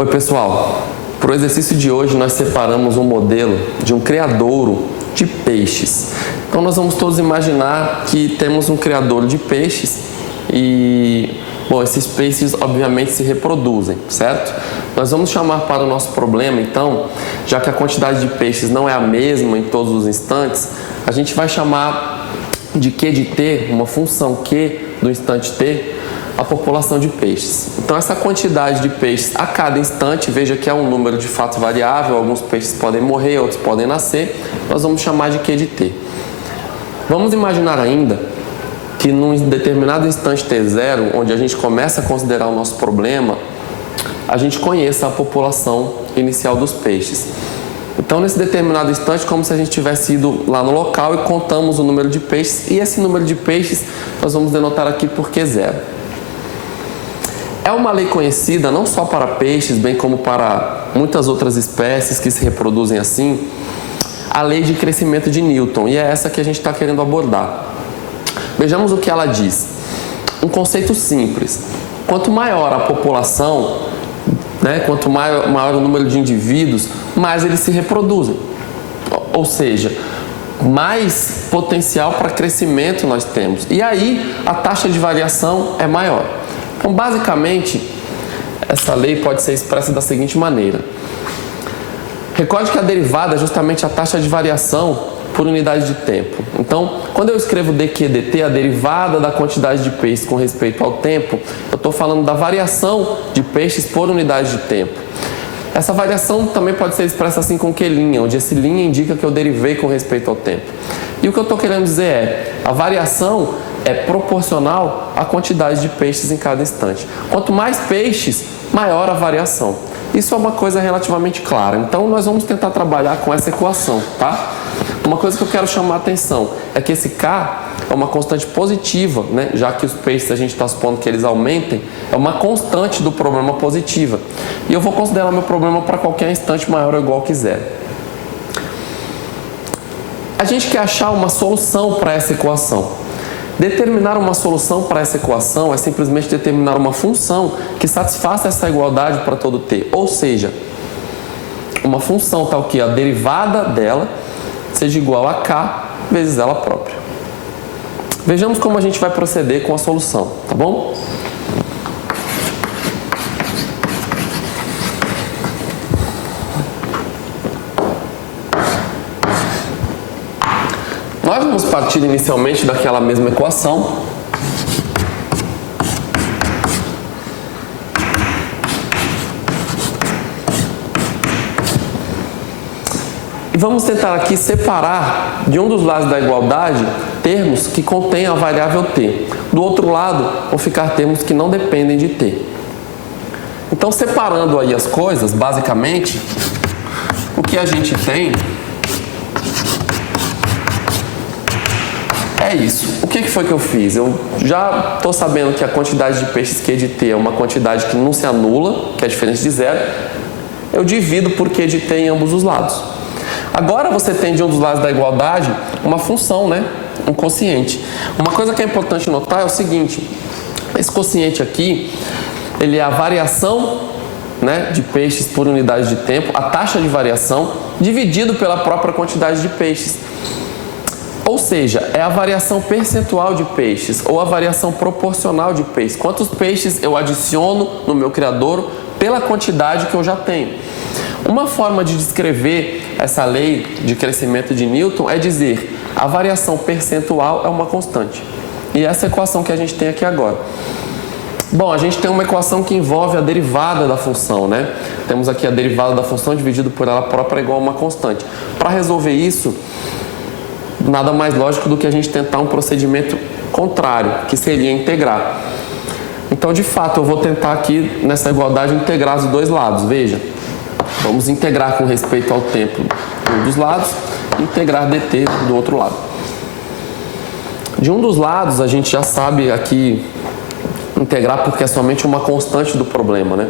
Oi pessoal, para o exercício de hoje nós separamos um modelo de um criadouro de peixes. Então nós vamos todos imaginar que temos um criadouro de peixes e, bom, esses peixes obviamente se reproduzem, certo? Nós vamos chamar para o nosso problema então, já que a quantidade de peixes não é a mesma em todos os instantes, a gente vai chamar de Q de T, uma função Q do instante T, a população de peixes. Então essa quantidade de peixes a cada instante, veja que é um número de fato variável, alguns peixes podem morrer, outros podem nascer, nós vamos chamar de Q de T. Vamos imaginar ainda que num determinado instante T0, onde a gente começa a considerar o nosso problema, a gente conheça a população inicial dos peixes. Então nesse determinado instante, como se a gente tivesse ido lá no local e contamos o número de peixes, e esse número de peixes nós vamos denotar aqui por Q0. É uma lei conhecida não só para peixes, bem como para muitas outras espécies que se reproduzem assim, a lei de crescimento de Newton, e é essa que a gente está querendo abordar. Vejamos o que ela diz. Um conceito simples. Quanto maior a população, quanto maior o número de indivíduos, mais eles se reproduzem. Ou seja, mais potencial para crescimento nós temos. E aí a taxa de variação é maior. Então, basicamente, essa lei pode ser expressa da seguinte maneira. Recorde que a derivada é justamente a taxa de variação por unidade de tempo. Então, quando eu escrevo dq dt, a derivada da quantidade de peixes com respeito ao tempo, eu estou falando da variação de peixes por unidade de tempo. Essa variação também pode ser expressa assim com Q', onde esse linha indica que eu derivei com respeito ao tempo. E o que eu estou querendo dizer é, a variação é proporcional à quantidade de peixes em cada instante. Quanto mais peixes, maior a variação. Isso é uma coisa relativamente clara. Então, nós vamos tentar trabalhar com essa equação, tá? Uma coisa que eu quero chamar a atenção é que esse K é uma constante positiva, já que os peixes a gente está supondo que eles aumentem, é uma constante do problema positiva. E eu vou considerar meu problema para qualquer instante maior ou igual que zero. A gente quer achar uma solução para essa equação. Determinar uma solução para essa equação é simplesmente determinar uma função que satisfaça essa igualdade para todo t. Ou seja, uma função tal que a derivada dela seja igual a k vezes ela própria. Vejamos como a gente vai proceder com a solução, tá bom? Nós vamos partir inicialmente daquela mesma equação. E vamos tentar aqui separar de um dos lados da igualdade termos que contêm a variável t. Do outro lado, vão ficar termos que não dependem de t. Então, separando aí as coisas, basicamente, o que a gente tem é isso. O que foi que eu fiz? Eu já estou sabendo que a quantidade de peixes Q de T é uma quantidade que não se anula, que é diferente de zero. Eu divido por Q de T em ambos os lados. Agora você tem de um dos lados da igualdade uma função, um quociente. Uma coisa que é importante notar é o seguinte. Esse quociente aqui, ele é a variação de peixes por unidade de tempo, a taxa de variação, dividido pela própria quantidade de peixes. Ou seja, é a variação percentual de peixes ou a variação proporcional de peixes. Quantos peixes eu adiciono no meu criadouro pela quantidade que eu já tenho. Uma forma de descrever essa lei de crescimento de Newton é dizer a variação percentual é uma constante. E essa é a equação que a gente tem aqui agora. Bom, a gente tem uma equação que envolve a derivada da função, Temos aqui a derivada da função dividido por ela própria igual a uma constante. Para resolver isso, nada mais lógico do que a gente tentar um procedimento contrário, que seria integrar. Então, de fato, eu vou tentar aqui, nessa igualdade, integrar os dois lados. Veja, vamos integrar com respeito ao tempo de um dos lados e integrar dt do outro lado. De um dos lados, a gente já sabe aqui integrar porque é somente uma constante do problema,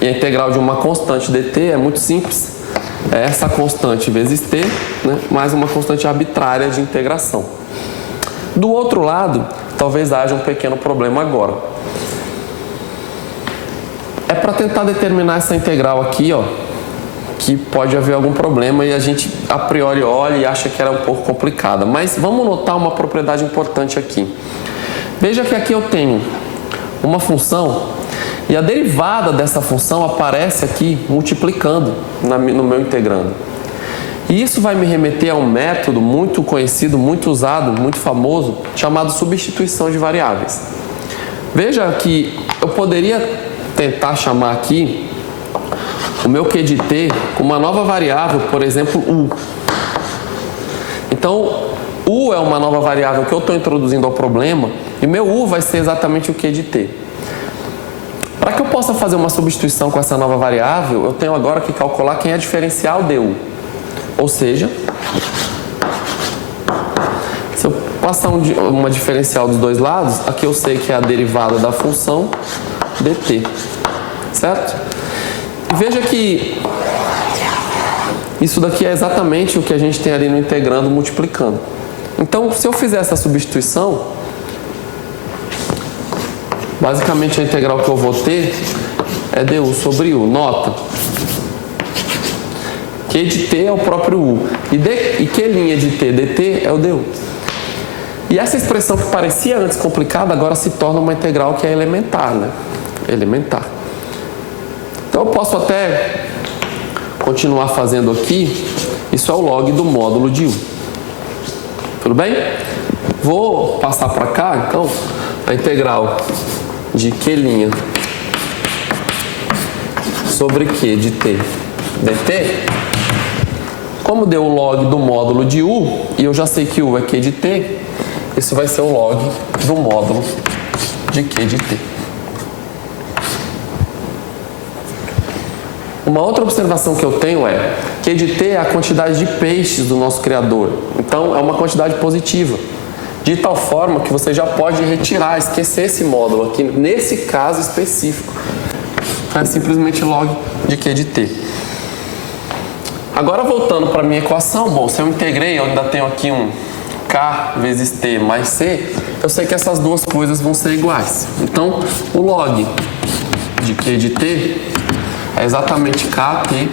E a integral de uma constante dt é muito simples. É essa constante vezes t, mais uma constante arbitrária de integração. Do outro lado, talvez haja um pequeno problema agora. é para tentar determinar essa integral aqui, ó, que pode haver algum problema e a gente a priori olha e acha que era um pouco complicada. Mas vamos notar uma propriedade importante aqui. Veja que aqui eu tenho uma função e a derivada dessa função aparece aqui multiplicando no meu integrando. E isso vai me remeter a um método muito conhecido, muito usado, muito famoso, chamado substituição de variáveis. Veja que eu poderia tentar chamar aqui o meu Q de t com uma nova variável, por exemplo, u. Então, u é uma nova variável que eu estou introduzindo ao problema e meu u vai ser exatamente o Q de t. Para que eu possa fazer uma substituição com essa nova variável, eu tenho agora que calcular quem é diferencial du. Ou seja, se eu passar uma diferencial dos dois lados, aqui eu sei que é a derivada da função dt, certo? Veja que isso daqui é exatamente o que a gente tem ali no integrando multiplicando. Então, se eu fizer essa substituição, basicamente a integral que eu vou ter é du sobre u. Nota, Q de t é o próprio u e Q' de t dt é o du. E essa expressão que parecia antes complicada agora se torna uma integral que é elementar, né? Elementar. Então eu posso até continuar fazendo aqui, isso é o log do módulo de u. Tudo bem? Vou passar para cá, então, a integral de Q' sobre Q de t dt. Como deu o log do módulo de u, e eu já sei que u é Q de t, isso vai ser o log do módulo de Q de t. Uma outra observação que eu tenho é Q de t é a quantidade de peixes do nosso criador. Então, é uma quantidade positiva. De tal forma que você já pode retirar, esquecer esse módulo aqui, nesse caso específico. É simplesmente log de Q de t. Agora, voltando para a minha equação, bom, se eu integrei, eu ainda tenho aqui um k vezes t mais c, eu sei que essas duas coisas vão ser iguais. Então, o log de Q de t é exatamente kt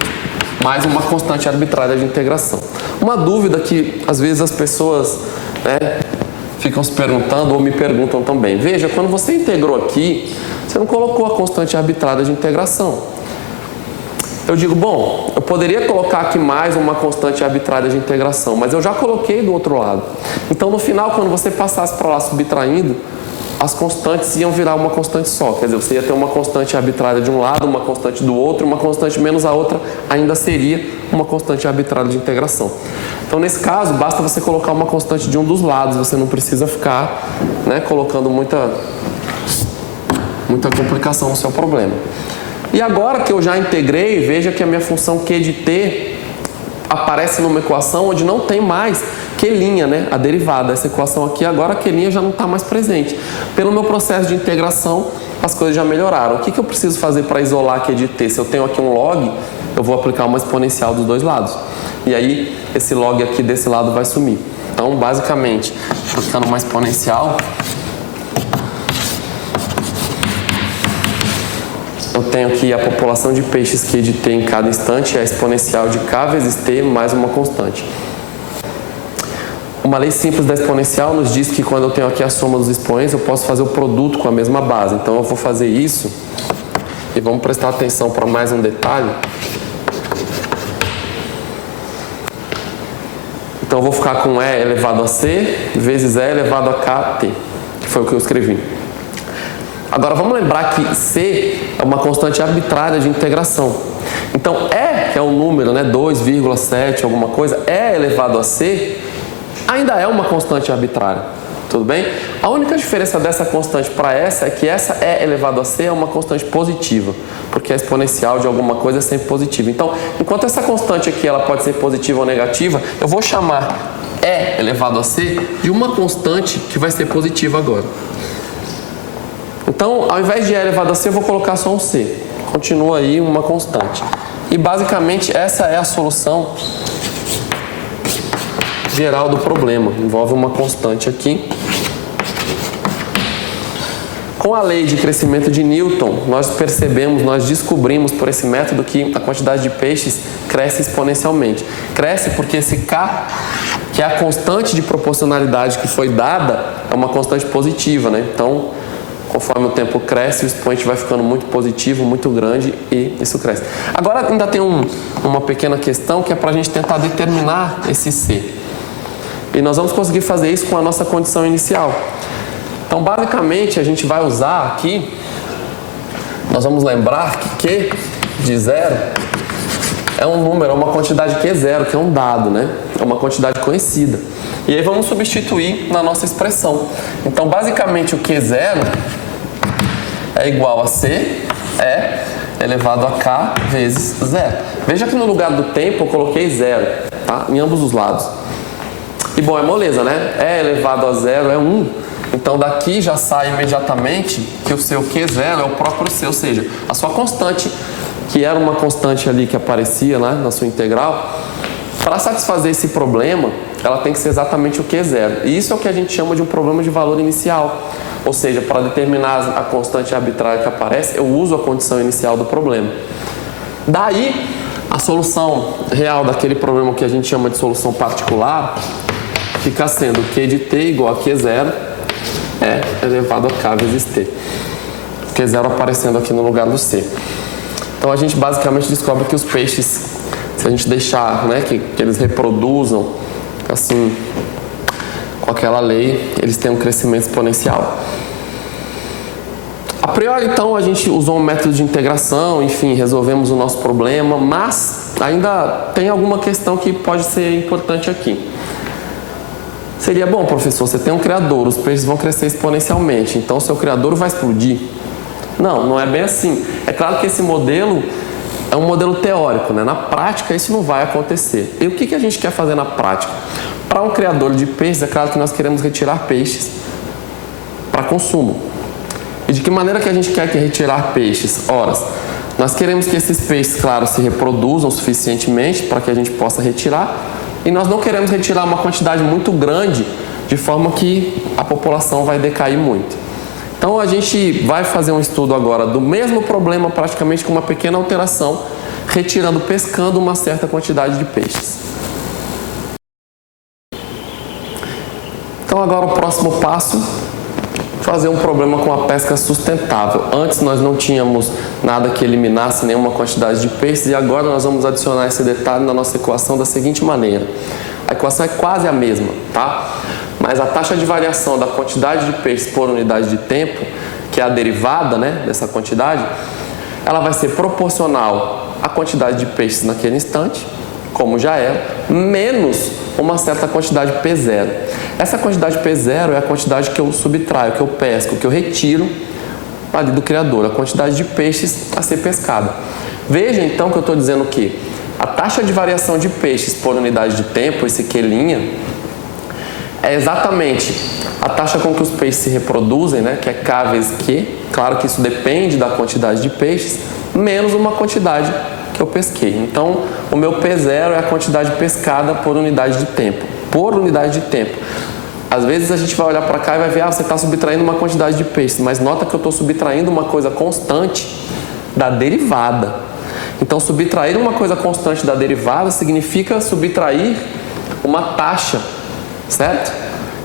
mais uma constante arbitrária de integração. Uma dúvida que, às vezes, as pessoas ficam se perguntando ou me perguntam também. Veja, quando você integrou aqui, você não colocou a constante arbitrária de integração. Eu digo, bom, eu poderia colocar aqui mais uma constante arbitrária de integração, mas eu já coloquei do outro lado. Então, no final, quando você passasse para lá subtraindo, as constantes iam virar uma constante só. Quer dizer, você ia ter uma constante arbitrária de um lado, uma constante do outro, uma constante menos a outra, ainda seria uma constante arbitrária de integração. Então, nesse caso, basta você colocar uma constante de um dos lados, você não precisa ficar colocando muita complicação no seu problema. E agora que eu já integrei, veja que a minha função Q de t aparece numa equação onde não tem mais Q', a derivada. Essa equação aqui, agora a Q' já não está mais presente. Pelo meu processo de integração, as coisas já melhoraram. O que eu preciso fazer para isolar Q de t? Se eu tenho aqui um log, eu vou aplicar uma exponencial dos dois lados. E aí, esse log aqui desse lado vai sumir. Então, basicamente, aplicando uma exponencial, eu tenho aqui a população de peixes Q de t em cada instante, é a exponencial de k vezes t mais uma constante. Uma lei simples da exponencial nos diz que quando eu tenho aqui a soma dos expoentes, eu posso fazer o produto com a mesma base. Então, eu vou fazer isso e vamos prestar atenção para mais um detalhe. Então, eu vou ficar com e elevado a c vezes e elevado a kt, que foi o que eu escrevi. Agora, vamos lembrar que c é uma constante arbitrária de integração. Então, e, que é um número, 2,7, alguma coisa, e elevado a c, ainda é uma constante arbitrária. Tudo bem? A única diferença dessa constante para essa é que essa e elevado a c é uma constante positiva, porque a exponencial de alguma coisa é sempre positiva. Então, enquanto essa constante aqui ela pode ser positiva ou negativa, eu vou chamar e elevado a c de uma constante que vai ser positiva agora. Então, ao invés de e elevado a c, eu vou colocar só um c. Continua aí uma constante. E, basicamente, essa é a solução geral do problema. Envolve uma constante aqui Com a lei de crescimento de Newton, nós percebemos, nós descobrimos por esse método que a quantidade de peixes cresce exponencialmente. Cresce porque esse K, que é a constante de proporcionalidade que foi dada, é uma constante positiva, né? Então, conforme o tempo cresce, o expoente vai ficando muito positivo, muito grande e isso cresce. Agora ainda tem uma pequena questão que é para a gente tentar determinar esse C. E nós vamos conseguir fazer isso com a nossa condição inicial. Então, basicamente, a gente vai usar aqui, nós vamos lembrar que Q de zero é um número, é uma quantidade Q0, que é um dado, né? É uma quantidade conhecida. E aí vamos substituir na nossa expressão. Então, basicamente, o Q0 é igual a C elevado a K vezes zero. Veja que no lugar do tempo eu coloquei zero, tá? Em ambos os lados. E bom, é moleza, né? E elevado a zero é 1. Então, daqui já sai imediatamente que o seu Q0 é o próprio C, ou seja, a sua constante, que era uma constante ali que aparecia, né, na sua integral, para satisfazer esse problema, ela tem que ser exatamente o Q0. E isso é o que a gente chama de um problema de valor inicial. Ou seja, para determinar a constante arbitrária que aparece, eu uso a condição inicial do problema. Daí, a solução real daquele problema que a gente chama de solução particular fica sendo Q de t igual a Q0 elevado a K vezes t. Q0 aparecendo aqui no lugar do C. Então, a gente basicamente descobre que os peixes, se a gente deixar, né, que eles reproduzam assim, com aquela lei, eles têm um crescimento exponencial. A priori, então, a gente usou um método de integração, enfim, resolvemos o nosso problema, mas ainda tem alguma questão que pode ser importante aqui. Seria bom, professor, você tem um criador, os peixes vão crescer exponencialmente, então o seu criador vai explodir. Não, não é bem assim. É claro que esse modelo é um modelo teórico, né? Na prática, isso não vai acontecer. E o que a gente quer fazer na prática? Para um criador de peixes, é claro que nós queremos retirar peixes para consumo. E de que maneira que a gente quer retirar peixes? Ora, nós queremos que esses peixes, claro, se reproduzam suficientemente para que a gente possa retirar. E nós não queremos retirar uma quantidade muito grande, de forma que a população vai decair muito. Então, a gente vai fazer um estudo agora do mesmo problema, praticamente com uma pequena alteração, retirando, pescando uma certa quantidade de peixes. Então, agora o próximo passo, fazer um problema com a pesca sustentável. Antes nós não tínhamos nada que eliminasse nenhuma quantidade de peixes e agora nós vamos adicionar esse detalhe na nossa equação da seguinte maneira. A equação é quase a mesma, tá? Mas a taxa de variação da quantidade de peixes por unidade de tempo, que é a derivada, né, dessa quantidade, ela vai ser proporcional à quantidade de peixes naquele instante, como já era, menos uma certa quantidade P0. Essa quantidade P0 é a quantidade que eu subtraio, que eu pesco, que eu retiro ali do criador, a quantidade de peixes a ser pescada. Veja então que eu estou dizendo que a taxa de variação de peixes por unidade de tempo, esse Q', é exatamente a taxa com que os peixes se reproduzem, né, que é K vezes Q. Claro que isso depende da quantidade de peixes, menos uma quantidade que eu pesquei. Então, o meu P0 é a quantidade pescada por unidade de tempo. Por unidade de tempo. Às vezes a gente vai olhar para cá e vai ver, você está subtraindo uma quantidade de peixes, mas nota que eu estou subtraindo uma coisa constante da derivada. Então, subtrair uma coisa constante da derivada significa subtrair uma taxa, certo?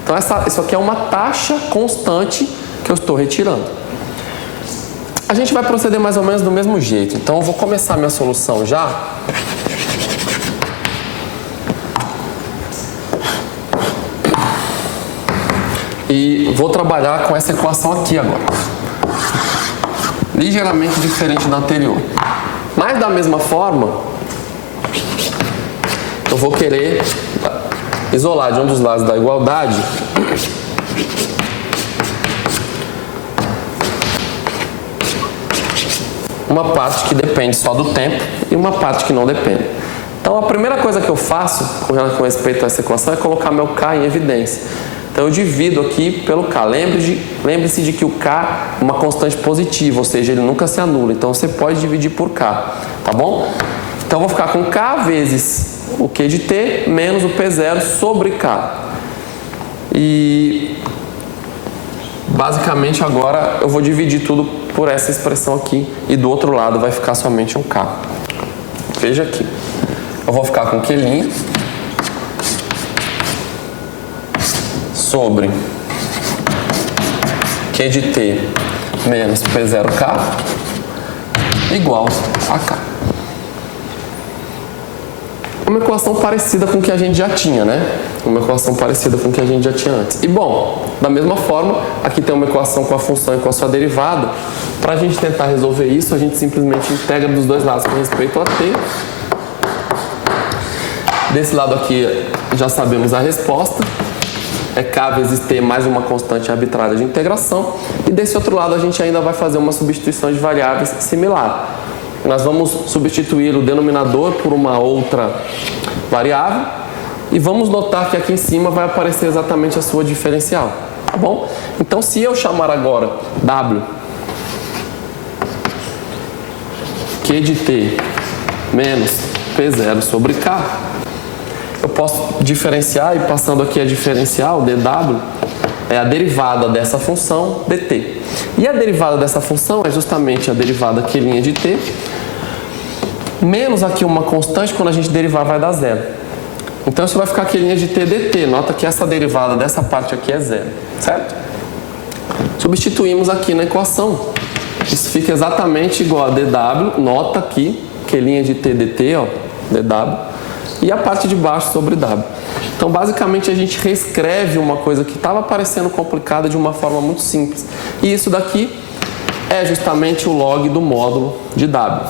Então, isso aqui é uma taxa constante que eu estou retirando. A gente vai proceder mais ou menos do mesmo jeito. Então, eu vou começar minha solução já. E vou trabalhar com essa equação aqui agora. Ligeiramente diferente da anterior. Mas, da mesma forma, eu vou querer isolar de um dos lados da igualdade uma parte que depende só do tempo e uma parte que não depende. Então, a primeira coisa que eu faço com respeito a essa equação é colocar meu K em evidência. Então, eu divido aqui pelo K. Lembre-se de que o K é uma constante positiva, ou seja, ele nunca se anula. Então, você pode dividir por K, tá bom? Então, eu vou ficar com K vezes o Q de T menos o P0 sobre K. E basicamente agora eu vou dividir tudo por essa expressão aqui e do outro lado vai ficar somente um K. Veja aqui. Eu vou ficar com Q' sobre Q de T menos P0K igual a K. Uma equação parecida com o que a gente já tinha, né? Uma equação parecida com o que a gente já tinha antes. E bom, da mesma forma, aqui tem uma equação com a função e com a sua derivada. Para a gente tentar resolver isso, a gente simplesmente integra dos dois lados com respeito a t. Desse lado aqui já sabemos a resposta. É k vezes t mais uma constante arbitrária de integração. E desse outro lado a gente ainda vai fazer uma substituição de variáveis similar. Nós vamos substituir o denominador por uma outra variável e vamos notar que aqui em cima vai aparecer exatamente a sua diferencial, tá bom? Então, se eu chamar agora W Q de T menos P0 sobre K, eu posso diferenciar e passando aqui a diferencial, dW, é a derivada dessa função dt. E a derivada dessa função é justamente a derivada Q' de t, menos aqui uma constante, quando a gente derivar vai dar zero. Então isso vai ficar Q' de t dt. Nota que essa derivada dessa parte aqui é zero, certo? Substituímos aqui na equação. Isso fica exatamente igual a dw, nota aqui, Q' de t dt, ó, dw, e a parte de baixo sobre w. Então, basicamente, a gente reescreve uma coisa que estava parecendo complicada de uma forma muito simples. E isso daqui é justamente o log do módulo de W.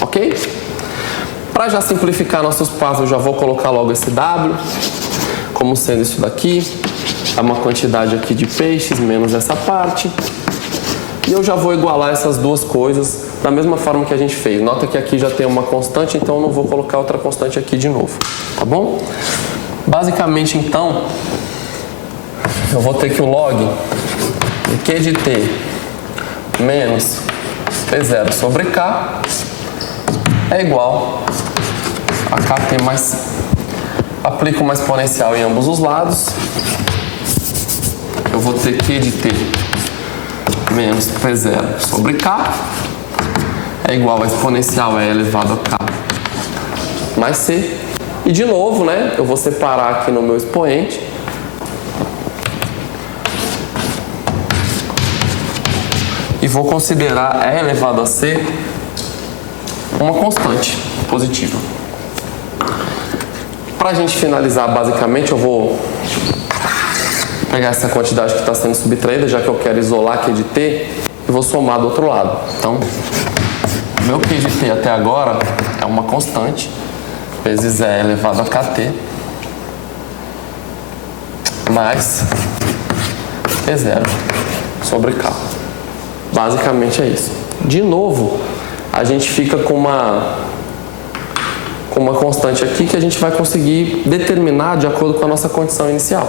Ok? Para já simplificar nossos passos, eu já vou colocar logo esse W como sendo isso daqui. É uma quantidade aqui de peixes menos essa parte. E eu já vou igualar essas duas coisas da mesma forma que a gente fez. Nota que aqui já tem uma constante, então eu não vou colocar outra constante aqui de novo, tá bom? Basicamente, então, eu vou ter que o log de Q de T menos P0 sobre K é igual a KT mais... Aplico uma exponencial em ambos os lados. Eu vou ter Q de T menos P0 sobre K é igual a exponencial E elevado a K mais C. E de novo, né, eu vou separar aqui no meu expoente. E vou considerar E elevado a C uma constante positiva. Para a gente finalizar, basicamente, eu vou pegar essa quantidade que está sendo subtraída, já que eu quero isolar Q de T, e vou somar do outro lado. Então, meu Q de T até agora é uma constante, vezes E elevado a KT, mais P0 sobre K. Basicamente é isso. De novo, a gente fica com uma constante aqui que a gente vai conseguir determinar de acordo com a nossa condição inicial.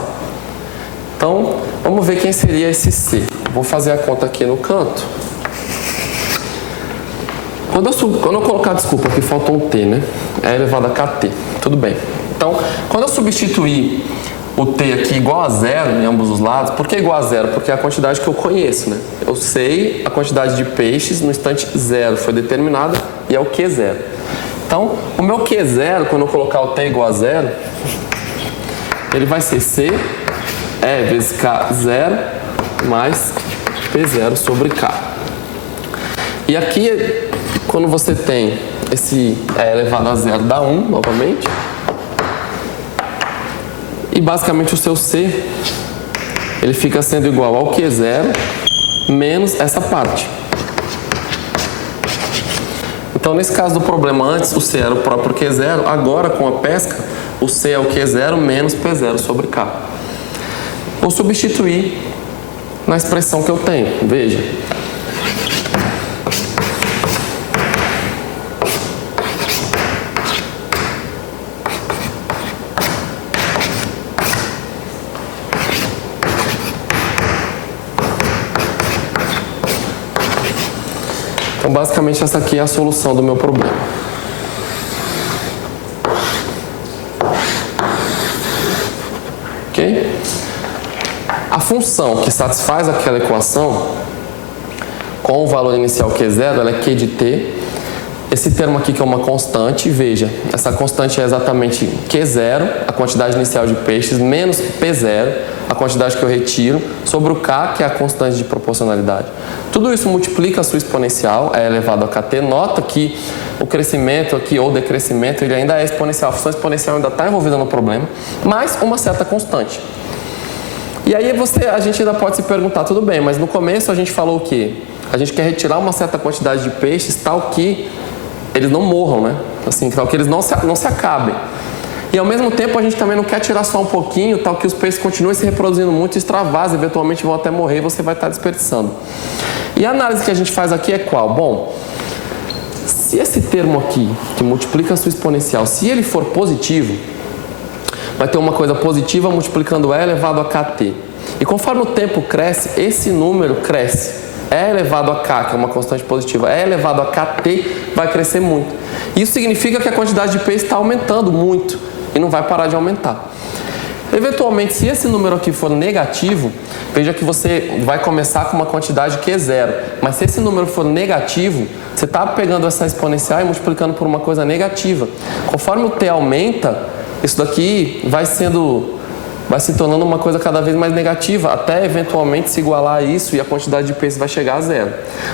Então, vamos ver quem seria esse C. Vou fazer a conta aqui no canto. Quando eu colocar, desculpa, aqui faltou um T, né? É elevado a KT. Tudo bem. Então, quando eu substituir o T aqui igual a zero em ambos os lados, por que igual a zero? Porque é a quantidade que eu conheço, né? Eu sei a quantidade de peixes no instante zero foi determinada e é o Q0. Então, o meu Q0, quando eu colocar o T igual a zero, ele vai ser C E vezes K0 mais P0 sobre K. E aqui, quando você tem esse E elevado a zero, dá 1 novamente. E basicamente o seu C, ele fica sendo igual ao Q0 menos essa parte. Então, nesse caso do problema antes, o C era o próprio Q0. Agora, com a pesca, o C é o Q0 menos P0 sobre K. Vou substituir na expressão que eu tenho. Veja. Então, basicamente, essa aqui é a solução do meu problema. A função que satisfaz aquela equação com o valor inicial Q0, ela é Q de T. Esse termo aqui que é uma constante, veja, essa constante é exatamente Q0, a quantidade inicial de peixes, menos P0, a quantidade que eu retiro, sobre o K, que é a constante de proporcionalidade. Tudo isso multiplica a sua exponencial, é elevado a KT. Nota que o crescimento aqui, ou decrescimento, ele ainda é exponencial. A função exponencial ainda está envolvida no problema, mas uma certa constante. E aí a gente ainda pode se perguntar, tudo bem, mas no começo a gente falou o quê? A gente quer retirar uma certa quantidade de peixes, tal que eles não morram, né? Assim, tal que eles não se acabem. E ao mesmo tempo a gente também não quer tirar só um pouquinho, tal que os peixes continuem se reproduzindo muito, extravasem, eventualmente vão até morrer e você vai estar desperdiçando. E a análise que a gente faz aqui é qual? Bom, se esse termo aqui, que multiplica a sua exponencial, se ele for positivo, vai ter uma coisa positiva multiplicando E elevado a KT. E conforme o tempo cresce, esse número cresce. E elevado a K, que é uma constante positiva, E elevado a KT vai crescer muito. Isso significa que a quantidade de peixe está aumentando muito e não vai parar de aumentar. Eventualmente, se esse número aqui for negativo, veja que você vai começar com uma quantidade que é zero. Mas se esse número for negativo, você está pegando essa exponencial e multiplicando por uma coisa negativa. Conforme o T aumenta, isso daqui vai se tornando uma coisa cada vez mais negativa, até eventualmente se igualar a isso e a quantidade de peixe vai chegar a zero.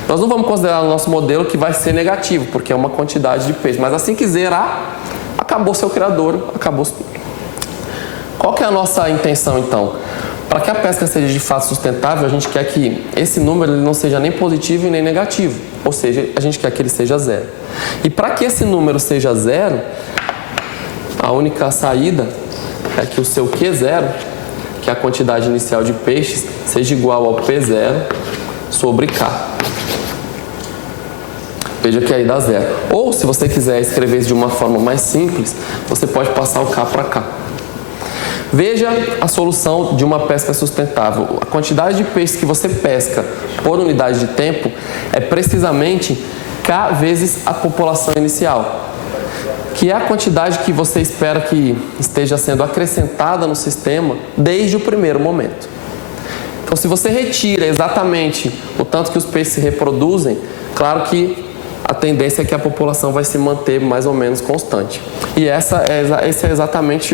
Nós não vamos considerar o nosso modelo que vai ser negativo, porque é uma quantidade de peixe. Mas assim que zerar, acabou seu criador, acabou. Qual que é a nossa intenção então? Para que a pesca seja de fato sustentável, a gente quer que esse número ele não seja nem positivo e nem negativo. Ou seja, a gente quer que ele seja zero. E para que esse número seja zero, a única saída é que o seu Q0, que é a quantidade inicial de peixes, seja igual ao P0 sobre K. Veja que aí dá zero. Ou, se você quiser escrever isso de uma forma mais simples, você pode passar o K para cá. Veja a solução de uma pesca sustentável. A quantidade de peixes que você pesca por unidade de tempo é precisamente K vezes a população inicial, que é a quantidade que você espera que esteja sendo acrescentada no sistema desde o primeiro momento. Então, se você retira exatamente o tanto que os peixes se reproduzem, claro que a tendência é que a população vai se manter mais ou menos constante. E essa é exatamente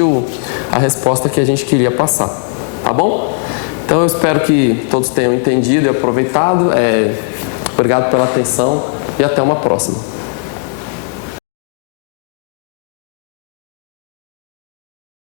a resposta que a gente queria passar. Tá bom? Então, eu espero que todos tenham entendido e aproveitado. Obrigado pela atenção e até uma próxima.